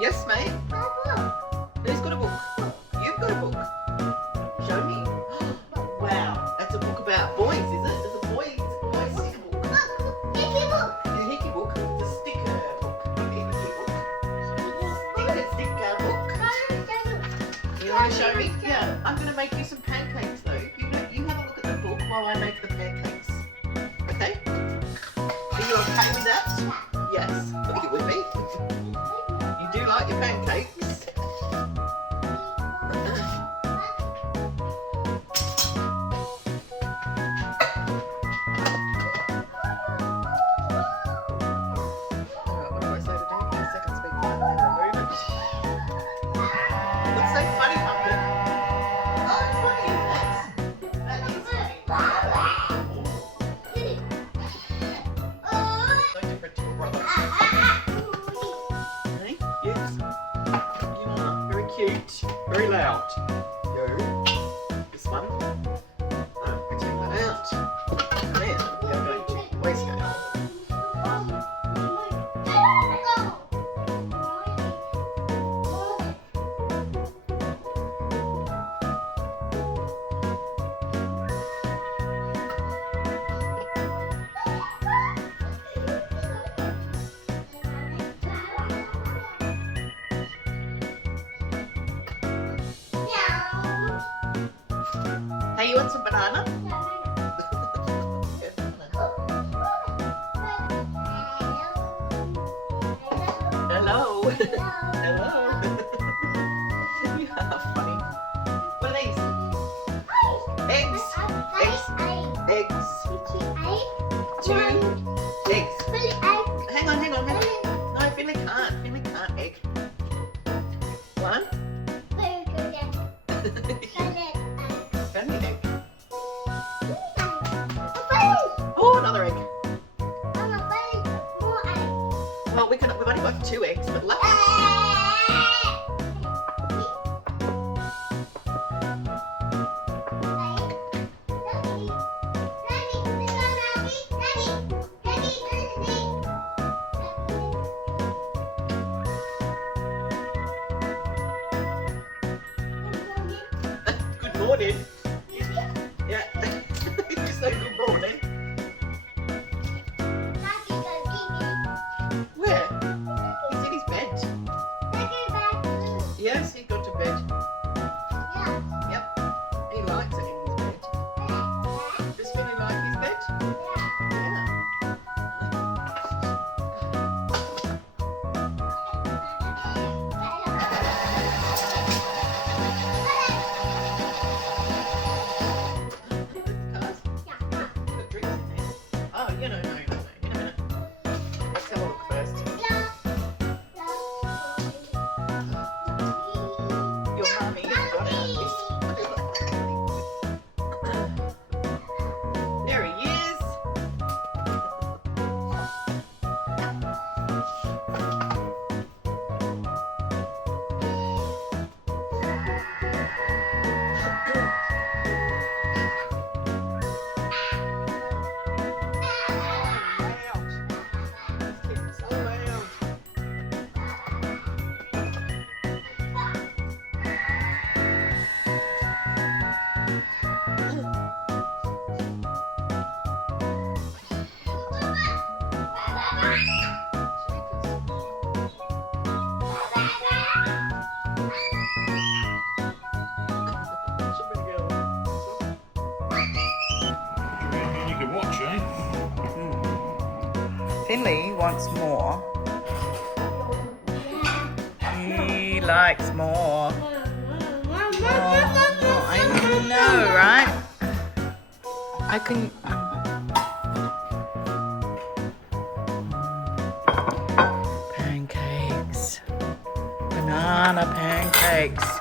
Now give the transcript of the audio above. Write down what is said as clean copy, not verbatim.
Yes, mate. Who's got a book? You've got a book. Show me. Wow, that's a book about boys, is it? It's a boy sticker book. A hickey book. It's a sticker book. Not a hickey book. Sticker book. You want to show me? Yeah, I'm going to make you some pancakes though. You have a look at the book while I make the pancakes. Okay? Are you okay with that? Yes. Are you with me? You do like your pancakes? Cute, very loud. Go. This one. I take that out. And then we are going to waistcoat. Hey, you want some banana? Hello. Hello. You are funny. What are these? Eggs. Eggs. Eggs. 2 eggs. Hang on. No, Finley can't. Egg. 1. Family egg. Oh, another egg. Well, we've only got 2 eggs, but lucky. Good morning. Yeah. You say good morning. Where? He's in his bed. Yes, he got to bed. Yep. He likes it in his bed. Does Finley like his bed? Yeah. Oh, no. Let's have a look first. Your mummy has got it. There he is. Finley wants more. He likes more. Oh, I know, right? I can... Pancakes. Banana pancakes.